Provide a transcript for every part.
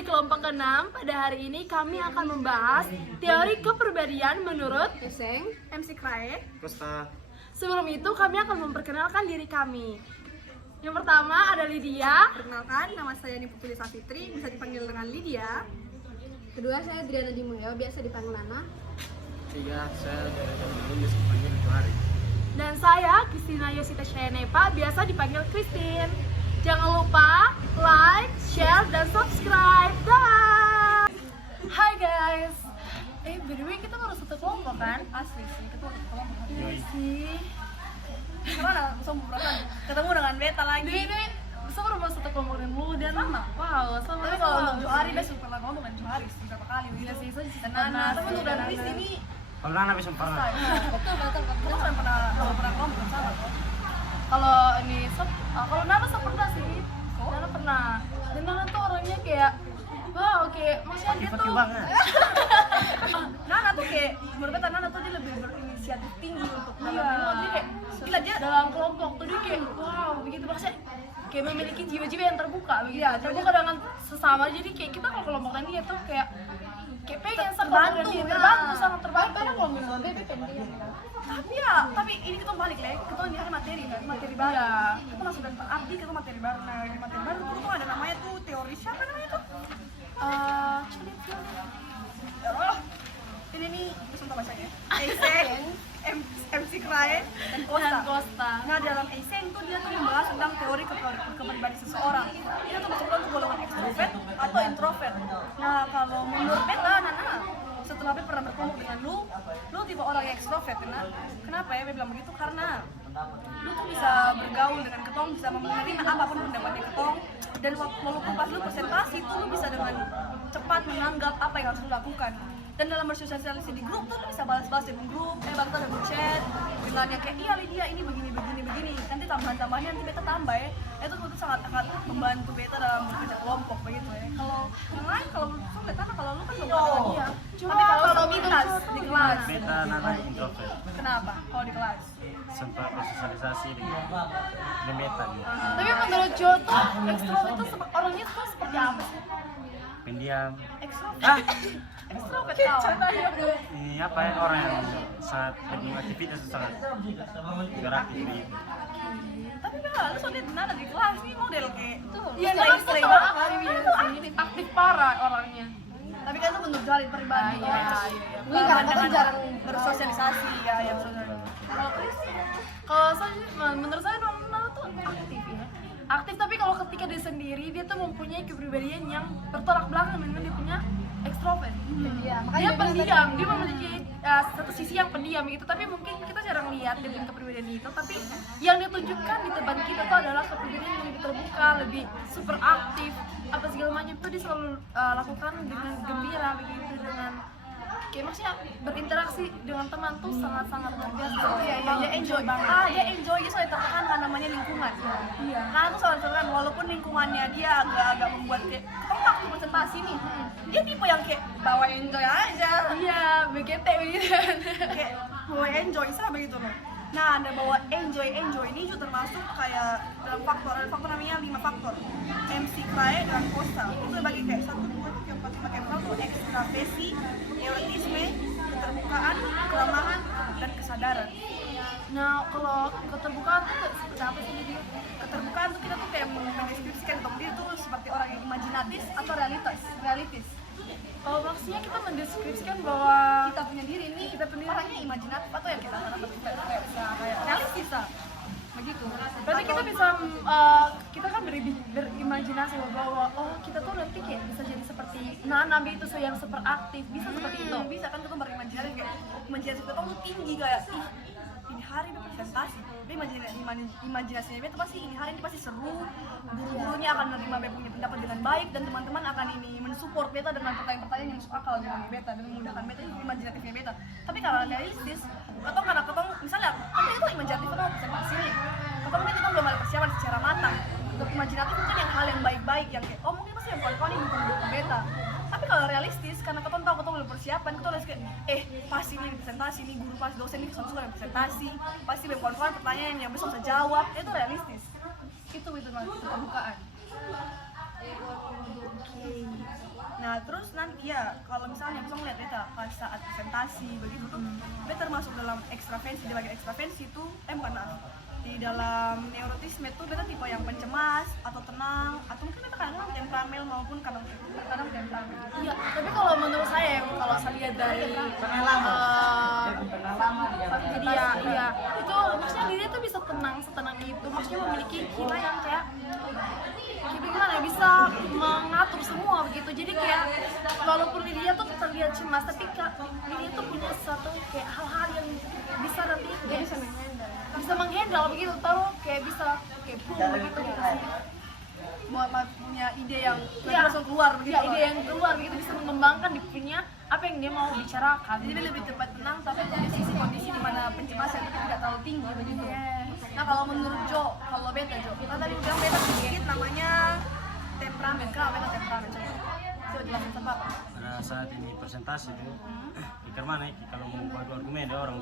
dari kelompok ke-6. Pada hari ini kami akan membahas teori kepribadian menurut Eseng, MC Krae. Costa. Sebelum itu kami akan memperkenalkan diri kami. Yang pertama ada Lydia. perkenalkan nama saya Niputri Safitri, bisa dipanggil dengan Lydia. Kedua saya Adriana Dimulyo, biasa dipanggil Nana. Tiga, saya dari teman-teman bisa dipanggil Johari. Dan saya Christina Yosita Shayanepa, biasa dipanggil Christine. Jangan lupa like, share, dan subscribe. Dah. Hai guys. By the way kita baru satu kelompok kan? Asli sih, kita baru ketemu. Iya sih. Karena langsung ketemu dengan Beta lagi. Ini bisa baru masuk satu kelompok dengan lu dan Sama. wow, sama. Tapi kalau untuk Johari, dia super pernah ngomong dengan Johari sih berapa kali. Gila sih, itu Dan Nana, tapi untuk dan Chris ini Kalau Nana bisa pernah. betul. Kita kan pernah ngomong sama kok. Kalau ini kalau Nana pernah sih. Nana pernah. Dan Nana tuh orangnya kayak wow, kayak maksudnya dia tuh Banget. Nana tuh kayak menurut Beta Nana tuh dia lebih berinisiatif tinggi untuk Iya. dia kayak gila dia dalam kelompok tuh dia kayak wow begitu, maksudnya kayak memiliki jiwa-jiwa yang terbuka begitu. Iya, Terbuka dengan sesama, jadi kayak kita kalau kelompokan dia tuh kayak pengen terbantu, dia, ya. terbantu, sangat terbantu. kalau misalnya BB penting tapi ini kita balik lah, kita ini hari materi kan, materi baru. Iya. Kita masuk dan abdi, kita materi baru. Nah, ini materi baru tuh ada namanya tuh teori siapa namanya tuh? Oh, ini nih bisa untuk bacanya. Eisen, MC Krae, dan Costa. Dan Costa. Nah, dalam Eisen tuh dia tuh membahas tentang teori kepribadian seseorang. Dia tuh masukkan tuh golongan ekstrovert atau introvert. Nah, kalau menurut Beta, Nana, setelah Beta pernah berkelompok dengan lu tipe orang yang ekstrovert, Nana. Kenapa ya Beta bilang begitu? Karena lu tuh bisa bergaul dengan ketong, bisa menerima apapun pendapatnya ketong, dan walaupun pas lu presentasi tuh lu bisa dengan cepat menganggap apa yang harus lu lakukan. Dan dalam bersosialisasi di grup tuh lu bisa balas-balas di grup, bangsa ada chat dengan yang kayak iya Lydia ini begini. Nanti tambahan-tambahannya nanti Beta tambah ya. Itu tuh sangat membantu Beta dalam bekerja kelompok begitu ya. Kalau yang lain kalau lu Beta kalau lu kan belum ada dia. Tapi kalau mintas di kelas Beta, Nana, introvert. kenapa? Kalau di kelas Sempat bersosialisasi dengan Beta gitu. Tapi menurut Jo tuh ekstrovert itu orangnya tuh seperti apa sih? Pendiam. ekstrovert. Ekstrovert tau. Ini apa ya, orang yang sangat penuh aktivitas, sangat gerak gitu. Tapi kan lu soalnya Nana di kelas nih model kayak tuh. Iya, Nana tuh aktif parah orangnya. Tapi kan itu bentuk jalin pribadi. Iya. Mungkin karena kan jarang bersosialisasi ya yang kalau Chris Kalau saya, menurut saya Nana tuh aktif ya. Aktif, tapi kalau ketika dia sendiri dia tuh mempunyai kepribadian yang bertolak belakang dengan dia punya ekstrovert. Iya, Dia pendiam, dia memiliki satu sisi yang pendiam gitu, tapi mungkin kita jarang lihat dia punya kepribadian itu. Tapi yang ditunjukkan di depan kita tuh adalah kepribadian yang lebih terbuka, lebih super aktif, apa segala macam itu dia selalu lakukan dengan gembira begitu, dengan kayak maksudnya berinteraksi dengan teman tuh sangat-sangat luar biasa. Iya, dia enjoy banget. Dia enjoy, dia soalnya tertekan dengan namanya lingkungan. Iya. Nah, itu soalnya tertekan walaupun lingkungannya dia agak membuat kayak kamu waktu presentasi nih. Dia tipe yang kayak bawa enjoy aja. Iya, BGT begitu. Kayak bawa enjoy sama begitu loh. Nah, Anda bawa enjoy ini juga termasuk kayak dalam faktor, ada faktor namanya 5 faktor. MC Krae dan Costa. Itu bagi kayak 1, 2, 3, 4, 5 kayak tuh ekstravesi, erotisme, keterbukaan, kelemahan, dan kesadaran. Nah, kalau keterbukaan tuh seperti apa sih dia? Keterbukaan tuh kita tuh kayak mendeskripsikan untuk diri tuh seperti orang yang imajinatif atau realitis. Kalau maksudnya kita mendeskripsikan bahwa Kita punya diri ini, kita punya orangnya imajinatif atau yang kita harapkan kita kayak realistis lah. Begitu. berarti kita bisa kita kan berimajinasi bahwa oh kita tuh nanti kayak bisa jadi seperti Nana itu yang super aktif, bisa seperti itu. Bisa kan kita berimajinasi kayak imajinasi kita tuh tinggi kayak ih ini hari dia presentasi, dia imajinasinya dia tuh pasti ini hari ini pasti seru, guru-gurunya akan menerima Beta punya pendapat dengan baik dan teman-teman akan ini mensupport Beta dengan pertanyaan-pertanyaan yang masuk akal dengan Beta dan memudahkan Beta, itu imajinatifnya Beta. Tapi kalau realistis, karena ketong misalnya kan itu imajinatif atau presentasi nih, ketong kan kita belum ada persiapan secara matang. Untuk imajinatif mungkin yang hal yang baik-baik yang kayak oh mungkin pasti yang kawan-kawan yang mendukung Beta. Tapi kalau realistis, karena ketong tahu ketong belum persiapan, ketong harus kayak pasti nih presentasi nih, guru pas dosen nih suka yang presentasi, pasti kawan-kawan pertanyaan yang besok bisa jawab, itu realistis. Itu keterbukaan. Nah terus nanti ya kalau misalnya bisa ngeliat beta pas saat presentasi begitu tuh beta termasuk dalam ekstravensi. Di bagian ekstravensi itu bukan di dalam neurotisme tuh beta tipe yang pencemas atau tenang atau mungkin beta kadang temperamental maupun kadang temperamental. Iya, tapi kalau menurut saya kalau saya lihat dari jadi ya itu maksudnya diri tuh bisa tenang setenang itu, maksudnya memiliki gila yang kayak gimana ya, bisa mengatur semua begitu. Jadi kayak walaupun dia tuh terlihat cemas, tapi dia tuh punya satu kayak hal-hal yang bisa nanti dia bisa menghandle begitu, tahu kayak bisa kayak boom begitu gitu sih. Punya ide yang langsung keluar begitu. Ya, ide yang keluar begitu, bisa mengembangkan di punya apa yang dia mau bicarakan. Jadi dia lebih cepat tenang tapi di sisi kondisi di mana pencemasan itu tidak terlalu tinggi begitu. Nah kalau menurut Jo, kalau beta Jo, kan tadi bilang beta sedikit namanya temperamen. Kenapa beta temperamen? Coba jelasin sama apa? Pada saat ini presentasi itu pikir mana ya, kalau mau bagi argumen ada orang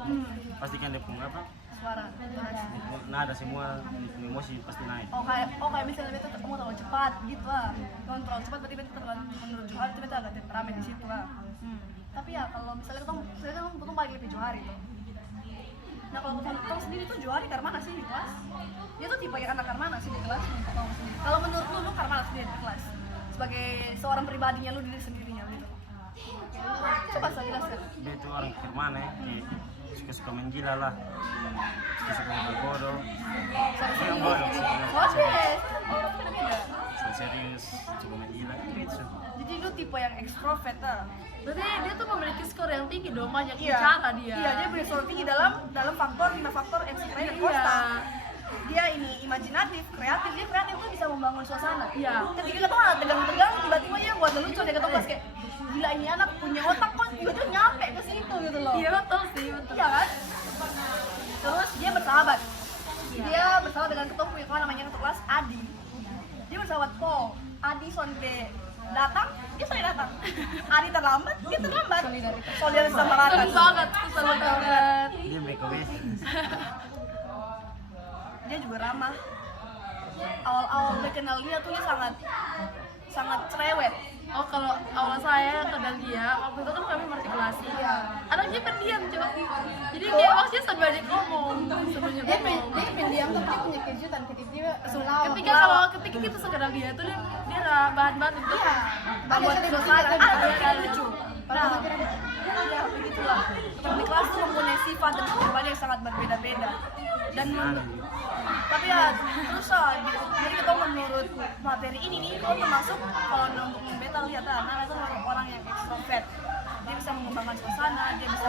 pastikan dia punya apa Suara, intonasi. nada semua, dia punya emosi pasti naik. Kayak misalnya beta kamu terlalu cepat gitu lah. Kamu terlalu cepat berarti beta terlalu menurut Johari itu beta agak temperamen di situ lah. Tapi ya kalau misalnya kita bagi lebih Johari tuh. Nah kalau kamu sendiri tuh Johari Karmana sih di kelas? Dia tuh tipe anak Karmana sih di kelas. Kalau menurut lu Karmana sendiri di kelas? Sebagai seorang pribadinya lu diri sendirinya gitu. Coba saya jelaskan. Dia itu orang pikir mana ya, suka-suka menggila lah, suka-suka bodoh, yang bodoh sih. Oke, orang beda-beda. Suka serius, suka menggila gitu. Jadi lu tipe yang ekstrovert lah. Berarti dia tuh memiliki skor yang tinggi dong, banyak Iya. bicara dia. Iya, dia punya skor tinggi dalam faktor 5 faktor ekstrovert dan konstan. Dia ini imajinatif, kreatif. Dia kreatif tuh bisa membangun suasana. Iya. Ketika kita nggak tegang-tegang, tiba-tiba dia buat lucu dia ketemu kayak gila ini anak punya otak kok tiba-tiba nyampe ke situ gitu loh. Iya betul sih, betul. Iya kan? Terus dia bersahabat. Dia bersahabat dengan ketua punya kawan namanya ketua kelas Adi. Dia bersahabat Po. Adi sonde datang, dia selalu datang. Adi terlambat, dia terlambat. Solidaritas sama rata. Keren banget, keren banget. Dia BKW. Dia juga ramah. Awal-awal dia kenal dia tuh dia sangat cerewet. Oh kalau awal saya kenal dia, waktu itu kan kami matrikulasi. Iya. Anaknya pendiam coba. Jadi dia maksudnya sebanyak ngomong, sebanyak Dia ngomong. pendiam tapi dia punya kejutan tiba-tiba selalu Ketika kita sekedar dia tuh dia bahan-bahan itu. iya ada Buat satu suasana, Ada lucu. Nah, ya begitulah. Di kelas tuh mempunyai sifat dan kepribadian yang sangat berbeda-beda. Dan tapi ya terus jadi kita menurut materi ini nih, kalau termasuk kalau untuk beta lihat Nana itu orang yang ekstrovert. Dia bisa mengembangkan suasana, dia bisa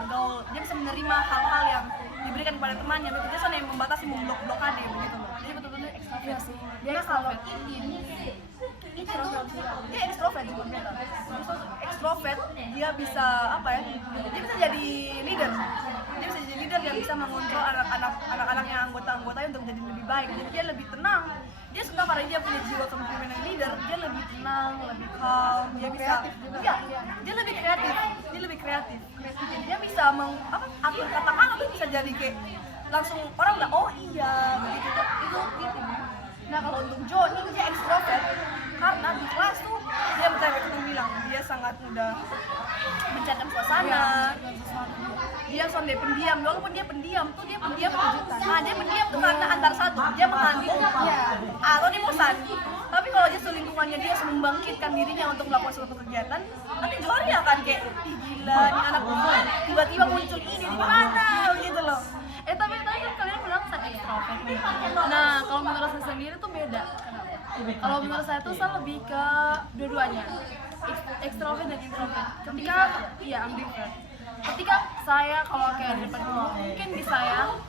bergaul, dia bisa menerima hal-hal yang diberikan kepada temannya. Dia sana yang membatasi, memblokade begitu loh. Jadi betul-betul ekstrovert sih. Dia Nah, kalau ekstrovert. ini dia ekstrovert juga beta. Terus ekstrovert dia bisa apa ya? Dia bisa jadi leader. Dia bisa jadi leader yang bisa mengontrol anak-anaknya anggota-anggotanya untuk menjadi lebih baik. Jadi dia lebih tenang. Dia suka karena dia punya jiwa kepemimpinan leader. Dia lebih tenang, lebih calm. Dia bisa, iya, dia lebih kreatif. Dia bisa atur kata-kata tuh bisa jadi kayak langsung orang bilang oh iya begitu itu gitu. Nah kalau untuk Jo ini dia ekstrovert karena di kelas tuh dia kayak aku bilang dia sangat mudah mencatat suasana. Dia sonde pendiam, walaupun dia pendiam tuh dia pendiam tuh karena antara satu dia mengantuk atau dia bosan. Tapi kalau dia lingkungannya dia membangkitkan dirinya untuk melakukan suatu kegiatan, nanti Johari akan kayak ih gila ini anak tiba-tiba muncul ide di mana gitu loh. Tapi tadi kan kalian bilang saya ekstrovert nih. Nah, kalau menurut saya sendiri tuh beda. Kalau menurut saya tuh saya lebih ke dua-duanya, ekstrovert dan introvert. Ketika ambivert. Ketika saya kalau kayak di depan umum mungkin bisa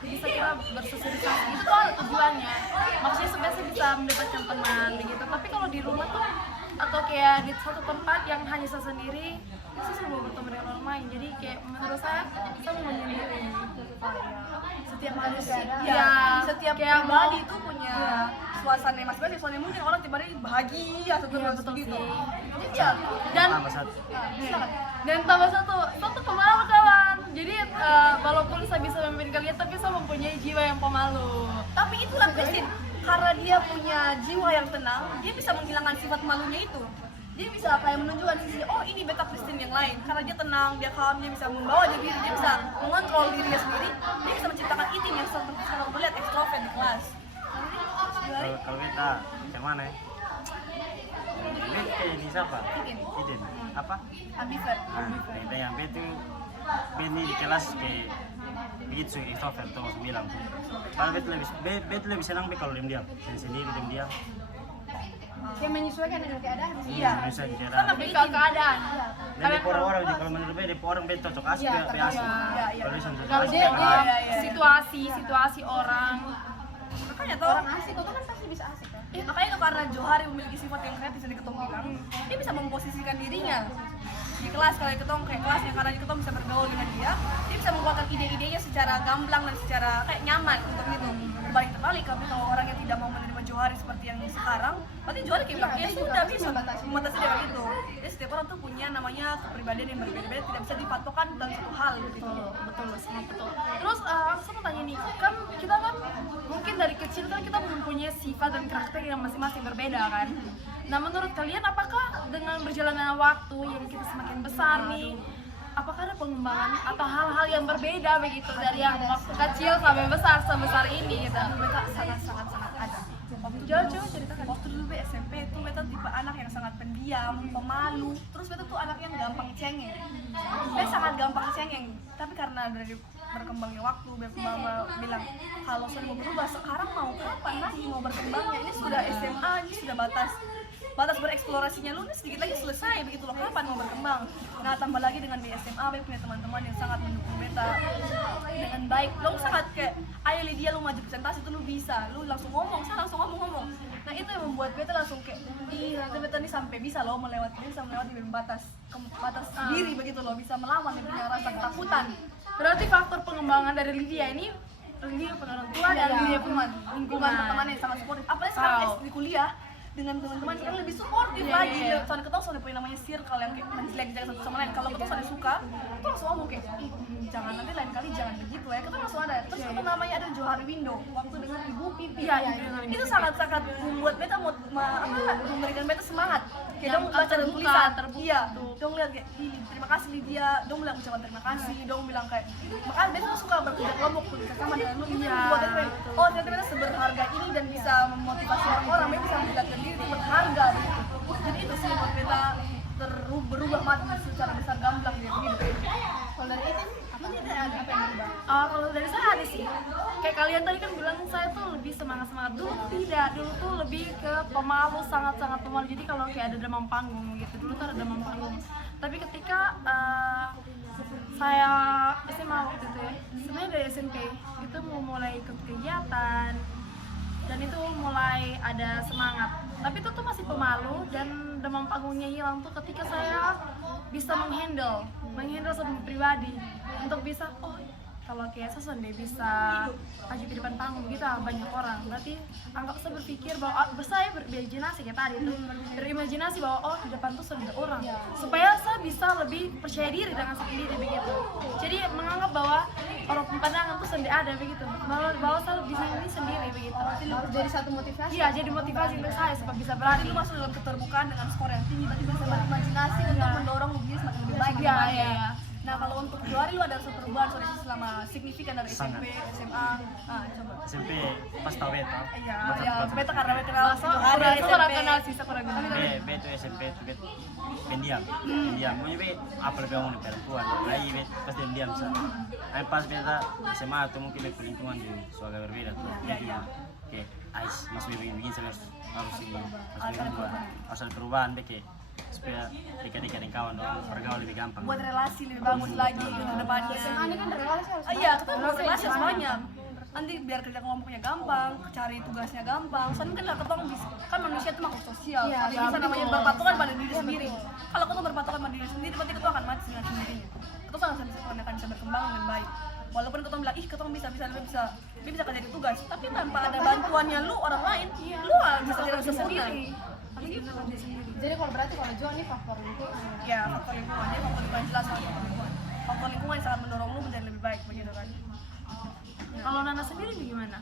kita bersosialisasi itu tuh ada tujuannya. Maksudnya supaya saya bisa mendapatkan teman begitu. Tapi kalau di rumah tuh atau kayak di satu tempat yang hanya saya sendiri, saya selalu bertemu dengan orang lain. Jadi kayak menurut saya mau menyendiri. Setiap manusia setiap kayak pribadi itu punya suasana masing-masing. Soalnya mungkin orang tiba-tiba bahagia betul gitu. sih. Jadi ya Dan Tambah satu. tambah satu pemalu kawan. Jadi walaupun saya bisa memimpin kalian tapi saya mempunyai jiwa yang pemalu. tapi itulah Christine, karena dia punya jiwa yang tenang, dia bisa menghilangkan sifat malunya itu. Dia bisa kayak menunjukkan sisi, oh ini beta Christine yang lain. Karena dia tenang, dia calm, dia bisa membawa diri, dia bisa mengontrol dirinya sendiri. Dia bisa menciptakan itin yang sangat terlihat ekstrovert di kelas. Kalau kita macam mana ya? Bet kayak di siapa? Iden. Apa? Ambivert. Nah, kita yang Bet tuh Bet nih di kelas kayak begitu extrovert tuh langsung bilang tuh. Kalau Bet lebih senang Bet kalau diam-diam, sendiri diam-diam. Kayak menyesuaikan dengan keadaan sih. Iya. Bisa bicara. Sama Lebih ke keadaan. Dan di orang juga kalau menurut Bet, orang Bet cocok asik Iya, biasa. iya, iya. Kalau dia cocok Kalau asik, dia karena- situasi orang. Makanya tuh, Orang asik, itu kan pasti bisa asik kan. makanya tuh karena Johari memiliki sifat yang kreatif dan ketemu bilang, dia bisa memposisikan dirinya di kelas. Kalau ketemu kayak kelasnya, karena ketemu bisa bergaul dengan dia bisa mengeluarkan ide-idenya secara gamblang dan secara kayak nyaman untuk itu. Berbalik terbalik, tapi kalau orang yang tidak mau menerima Johari seperti yang sekarang, berarti Johari kayak bilang, ya sudah bisa membatasi dengan itu. Jadi setiap orang tuh punya namanya kepribadian yang berbeda-beda, tidak bisa dipatokan dalam satu hal gitu. Betul, sangat betul. Terus aku mau tanya nih, kan kita kan mungkin dari kecil kan kita mempunyai sifat dan karakter yang masing-masing berbeda kan. Nah menurut kalian apakah dengan berjalannya waktu yang kita semakin besar nih, apakah ada pengembangan atau hal-hal yang berbeda begitu dari yang waktu kecil sampai besar sebesar ini gitu? Mereka sangat ada. Coba ceritakan. Waktu dulu SMP itu beta tipe anak yang sangat pendiam, pemalu. Terus beta tuh anak yang gampang cengeng. Beta sangat gampang cengeng. Tapi karena dari berkembangnya waktu, mama bilang kalau sudah mau berubah sekarang mau kapan lagi mau berkembangnya? Ini sudah SMA, ini sudah batas bereksplorasinya lu, ini sedikit lagi selesai begitu loh, kapan mau berkembang. Nah tambah lagi dengan di SMA beta punya teman-teman yang sangat mendukung beta dengan baik. Lu sangat kayak, ayo Lydia lu maju presentasi itu lu bisa, lu langsung ngomong, saya langsung ngomong. Nah itu yang membuat beta langsung kayak, ih nanti beta nih sampai bisa loh bisa melewati batas diri begitu loh, bisa melawan yang punya rasa ketakutan. Berarti faktor pengembangan dari Lydia ini Lydia punya orang tua dan Lydia punya lingkungan pertemanan yang sangat suportif. Apalagi sekarang di kuliah dengan teman-teman yang lebih suportif lagi. Soalnya kita sudah punya namanya circle yang kayak menjelek jaga satu sama lain. Kalau kita sudah suka, kita langsung ngomong kayak, ih jangan nanti lain kali jangan begitu ya. Kita langsung ada. Terus kita namanya ada Johari Window waktu dengan Ibu Pipi. Itu sangat-sangat membuat beta memberikan beta semangat. Kayak dong baca tulisan terbuka. Iya. Dong lihat kayak, ih terima kasih Lydia. Dong bilang ucapan terima kasih. Dong bilang kayak, makanya beta tuh suka bekerja kelompok bersama dengan lu. Itu membuat beta kayak, oh ternyata beta seberharga ini dan bisa memotivasi orang-orang. Beta bisa menjelaskan diri itu berharga begitu. Jadi itu sih buat beta berubah mati secara besar gamblang di hidup. Kalau dari itu, apa sih ada apa yang berubah? Kalau dari saya ada sih, kayak kalian tadi kan bilang saya tuh lebih semangat dulu tidak, dulu tuh lebih ke pemalu, sangat pemalu. Jadi kalau kayak ada demam panggung gitu, dulu tuh ada demam panggung. Tapi ketika saya SMA waktu itu ya, sebenarnya dari SMP itu mau mulai ikut kegiatan dan itu mulai ada semangat. Tapi itu tuh masih pemalu dan demam panggungnya hilang tuh ketika saya bisa menghandle sebuah pribadi untuk bisa, oh kalau kayak saya sudah bisa maju di depan panggung kita banyak orang, berarti anggap saya berpikir bahwa saya berimajinasi kayak tadi itu, berimajinasi bahwa oh di depan tuh sudah ada orang, supaya saya bisa lebih percaya diri dengan sendiri begitu. Jadi menganggap bahwa orang pandangan tuh sendiri ada begitu, bahwa saya bisa ini sendiri begitu. Jadi satu motivasi. Iya, jadi motivasi untuk saya supaya bisa berani. Itu masuk dalam keterbukaan dengan skor yang tinggi, tadi bisa berimajinasi untuk mendorong diri semakin lebih baik. Iya. Nah kalau untuk Johari lu ada perubahan selama signifikan dari SMP, SMA, coba. SMP pas tau beta. Iya, beta karena beta kenal Johari Kurang SMP. kenal sih, saya kurang kenal. Beto SMP itu bet pendiam, maunya bet apa lebih mau perempuan, lagi bet pas diam sa. Pas beta SMA tuh mungkin bet lingkungan di suaka berbeda tuh. Oke, ais masih begini saya harus ini, harus ada perubahan bet supaya dekat-dekat dengan kawan dong, pergaulan lebih gampang. Buat relasi lebih bagus lagi ke depannya. SMA ini kan relasi harus Iya, kita buat relasi harus banyak. Nanti biar kerja kelompoknya gampang, cari tugasnya gampang. Soalnya kan ketong kan manusia itu makhluk sosial. Iya, Bisa namanya berpatokan pada diri sendiri. Kalau ketong berpatokan pada diri sendiri, berarti ketong akan mati dengan sendirinya. Ketong akan bisa berkembang dengan baik. Walaupun ketong bilang, ih ketong bisa kerja di tugas, tapi tanpa ada bantuannya lu orang lain, lu bisa kerja sendiri. Jadi kalau Jo ini faktor lingkungan. Ya, faktor lingkungan jelas faktor lingkungan. Faktor lingkungan sangat mendorong lu menjadi lebih baik begitu kan. Kalau Nana sendiri gimana?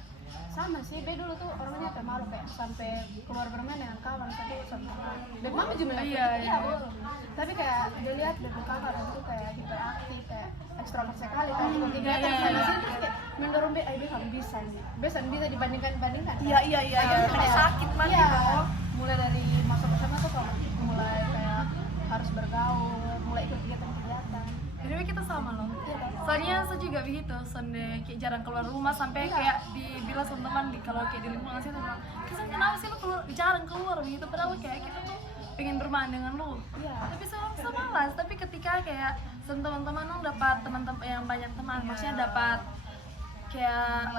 sama sih, Be dulu tuh orangnya pemalu kayak sampai keluar bermain dengan kawan satu sama dan mama juga bilang Iya, gitu, iya. betul. Tapi kayak dilihat dari kakak tuh kayak hiperaktif, kayak ekstrovert sekali kan ikut kegiatan Iya, sana iya. sini terus kayak mendorong Be, Be kamu bisa nih, bisa dibandingkan kan? Iya Akhirnya kayak sakit banget iya, gitu. mulai dari masuk SMA tuh kamu mulai kayak harus bergaul, mulai ikut kegiatan-kegiatan. Jadi kita sama loh. Iya kan? Soalnya saya juga begitu, sonde kayak jarang keluar rumah sampai Iya. kayak dibilang sama teman kalau kayak di lingkungan sih teman, "Kesan kenapa sih lu jarang keluar begitu?" Padahal kayak kita tuh pengen bermain dengan lu. Iya. Tapi sama malas. Tapi ketika kayak sama teman-teman lu dapat teman-teman yang banyak teman, maksudnya dapat kayak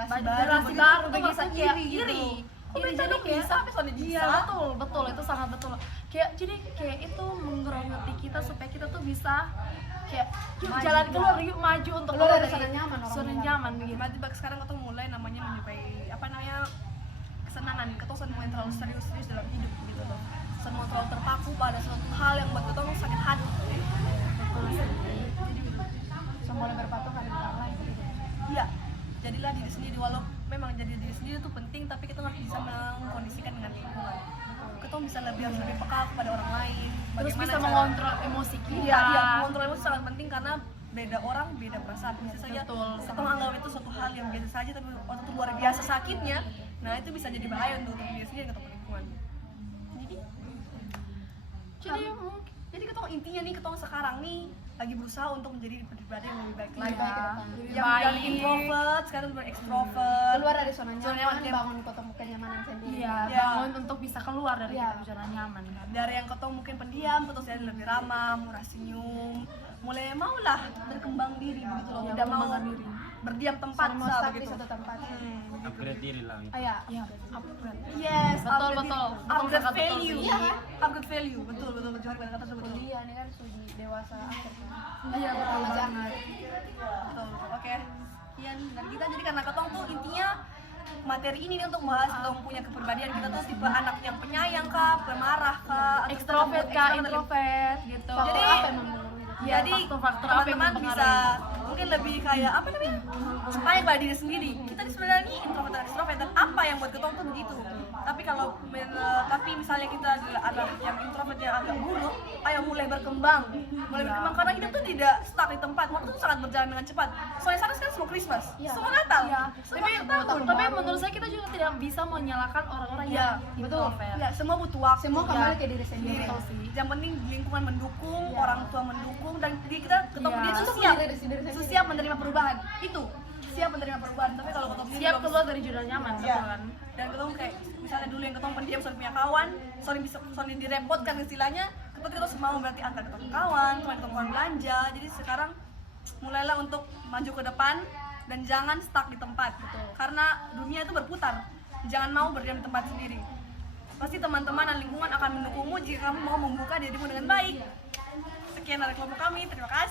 relasi baru tuh begitu merasa kayak iri gitu. iri. Kok Iri bisa jadi dong kayak bisa, tapi soalnya iya bisa. betul itu sangat betul. Kayak jadi kayak itu menggerogoti kita supaya kita tuh bisa kayak yuk Maju. jalan keluar, yuk maju untuk Keluar dari dari zona nyaman, orang zona bilang. nyaman begitu. Berarti sekarang kita mulai namanya menyukai apa namanya kesenangan. Kita semua yang terlalu serius dalam hidup gitu loh. Semua terlalu terpaku pada suatu hal yang buat kita sakit hati. So, mulai berpatokan dengan orang lain gitu. Iya, jadilah diri sendiri. Walau memang jadi diri sendiri itu penting, tapi kita harus bisa mengkondisikan dengan lingkungan. Kita bisa harus lebih peka kepada orang lain. Terus Bagaimana bisa cara- mengontrol emosi kita. Iya, mengontrol emosi sangat penting karena beda orang beda perasaan. Bisa saja Betul. kita menganggap itu suatu hal yang biasa saja, tapi waktu itu luar biasa sakitnya, nah itu bisa jadi bahaya untuk diri sendiri atau lingkungan. Jadi mungkin Jadi kita intinya nih, kita sekarang nih lagi berusaha untuk menjadi pribadi yang lebih baik lagi. Lebih baik ke depan. Yang dari introvert sekarang udah extrovert. Keluar dari zona Zona nyaman, nyaman. bangun ketemu kenyamanan sendiri. iya, Iya. bangun untuk bisa keluar dari Iya. kita zona nyaman kan. Dari yang ketemu mungkin pendiam, ketemu jadi lebih ramah, murah senyum, mulai maulah berkembang diri begitu loh, Iya, tidak mau berkembang diri. berdiam tempat Saling mau lah stuck di begitu. satu tempat. upgrade diri lah gitu. Ah, ya. Iya. Yes, Betul, upgrade betul. diri. Upgrade Betul, betul value. sih. Iya kan? Upgrade value, betul Johar kata tersebut. Kuliah ini kan sudah dewasa akhir kan. Iya, betul banget. Betul. Oke. Sekian dari kita. Jadi karena ketong tuh intinya materi ini nih untuk bahas ketong punya kepribadian kita tuh tipe anak yang penyayang kah, pemarah kah, atau Extrovert kah, introvert gitu. Jadi, Apa yang mempengaruhi? Iya, Jadi faktor-faktor apa yang teman-teman bisa mempengaruhi? mungkin lebih kayak apa namanya tanya pada diri sendiri. Kita ini sebenarnya nih introvert dan extrovert dan apa yang buat ketong tuh begitu. Tapi misalnya kita adalah yang introvert yang agak buruk, ayo mulai berkembang karena hidup tuh tidak stuck di tempat. Waktu tuh sangat berjalan dengan cepat. Soalnya sekarang semua Christmas, Iya. semua Natal, Iya. semua tahun. Tapi menurut saya kita juga tidak bisa menyalahkan orang-orang Iya, yang betul. introvert. Ya, semua butuh waktu. Semua kembali ke diri sendiri. Betul sih. Yang penting lingkungan mendukung, Iya. orang tua mendukung, dan kita ketemu Iya. dia tuh Untuk siap, diri sendiri sendiri. siap menerima perubahan. Itu siap menerima perubahan. Tapi kalau ketemu dia Siap belum- keluar dari zona nyaman, Iya. betul kan? Dan ketemu kayak misalnya dulu yang ketemu pendiam soalnya punya kawan, soalnya direpotkan istilahnya, kita terus mau berarti antar ketemu kawan, teman belanja. Jadi sekarang mulailah untuk maju ke depan dan jangan stuck di tempat. Karena dunia itu berputar. Jangan mau berdiam di tempat sendiri. Pasti teman-teman dan lingkungan akan mendukungmu jika kamu mau membuka dirimu dengan baik. Sekian dari kelompok kami, terima kasih.